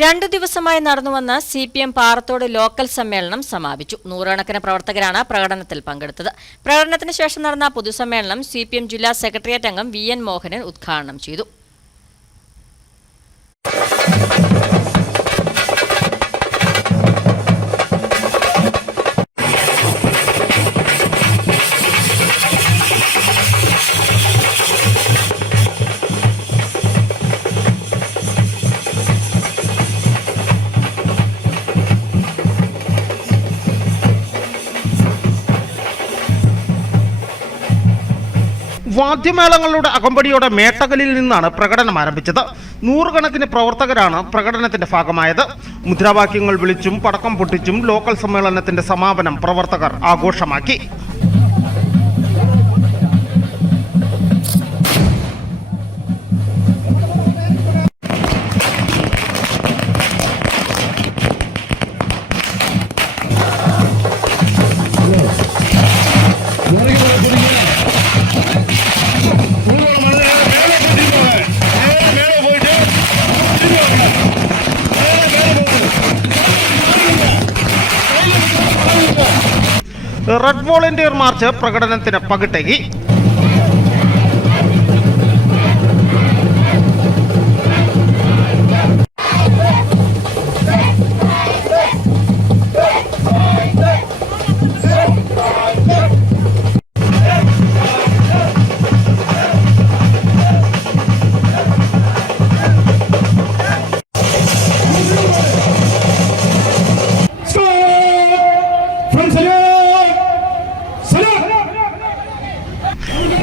രണ്ടു ദിവസമായി നടന്നുവന്ന C P M Parathodu local സമ്മേളനം സമാപിച്ചു. നൂറുകണക്കിന് പ്രവർത്തകരാണ് പ്രകടനത്തിൽ പങ്കെടുത്തത്. പ്രകടനത്തിന് ശേഷം നടന്ന പൊതുസമ്മേളനം സി ജില്ലാ സെക്രട്ടേറിയറ്റ് അംഗം വി എൻ മോഹനൻ ഉദ്ഘാടനം ചെയ്തു. വാദ്യമേളങ്ങളുടെ അകമ്പടിയോടെ മേട്ടകലിൽ നിന്നാണ് പ്രകടനം ആരംഭിച്ചത്. നൂറുകണക്കിന് പ്രവർത്തകരാണ് പ്രകടനത്തിന്റെ ഭാഗമായത്. മുദ്രാവാക്യങ്ങൾ വിളിച്ചും പടക്കം പൊട്ടിച്ചും ലോക്കൽ സമ്മേളനത്തിന്റെ സമാപനം പ്രവർത്തകർ ആഘോഷമാക്കി. റെഡ് വോളണ്ടിയർ മാർച്ച് പ്രകടനത്തിന് പകിട്ടേകി.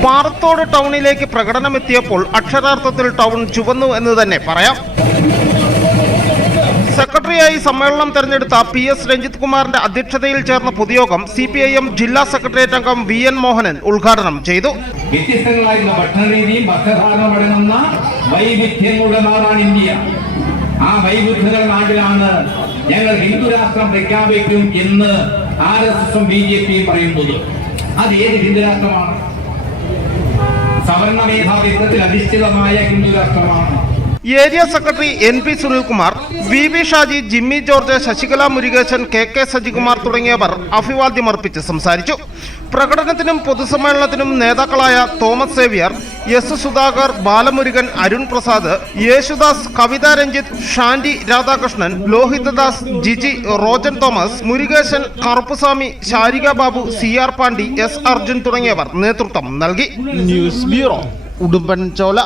പാറത്തോട് ടൗണിലേക്ക് പ്രകടനമെത്തിയപ്പോൾ അക്ഷരാർത്ഥത്തിൽ ടൗൺ ചുവന്നു എന്ന് തന്നെ പറയാം. സെക്രട്ടറിയായി സമ്മേളനം തെരഞ്ഞെടുത്ത പി എസ് രഞ്ജിത് കുമാറിന്റെ അധ്യക്ഷതയിൽ ചേർന്ന പൊതുയോഗം സി പി ഐ എം ജില്ലാ സെക്രട്ടേറിയറ്റ് അംഗം വി എൻ മോഹനൻ ഉദ്ഘാടനം ചെയ്തു. വ്യത്യസ്തങ്ങളായിരുന്ന ഭക്ഷണരീതിയും വസ്ത്രധാരണം അടങ്ങുന്ന വൈവിധ്യങ്ങളുടെ ഇന്ത്യ. ആ വൈവിധ്യങ്ങളുടെ നാട്ടിലാണ് ഞങ്ങൾ ഹിന്ദു രാഷ്ട്രം പ്രഖ്യാപിക്കും എന്ന് ആർ എസ് എസും ബി ജെ പിയും പറയുന്നത്. അത് ഏത് ഹിന്ദു രാഷ്ട്രമാണ്? സവർണ മേധാവിത്വത്തിൽ അധിഷ്ഠിതമായ ഹിന്ദു രാഷ്ട്രമാണ് area secretary N P Sunilkumar V V Shaji Jimmy George Sasikala Murukesan K K Sajikumar തുടങ്ങിയവർ അഭിവാദ്യമർപ്പിച്ച് സംസാരിച്ചു. പ്രകടനത്തിനും പൊതുസമ്മേളനത്തിനും നേതാക്കളായ Thomas Xavier S Sudhakar Balamurugan Arun Prasad Yesudas Kavitha Ranjith Shanty Radhakrishnan Lohithadas Giji Rojan Thomas Murukesan Karuppuswamy Sarika Babu C R Pandi S Arjun തുടങ്ങിയവർ നേതൃത്വം നൽകി. News bureau Udumbanchola.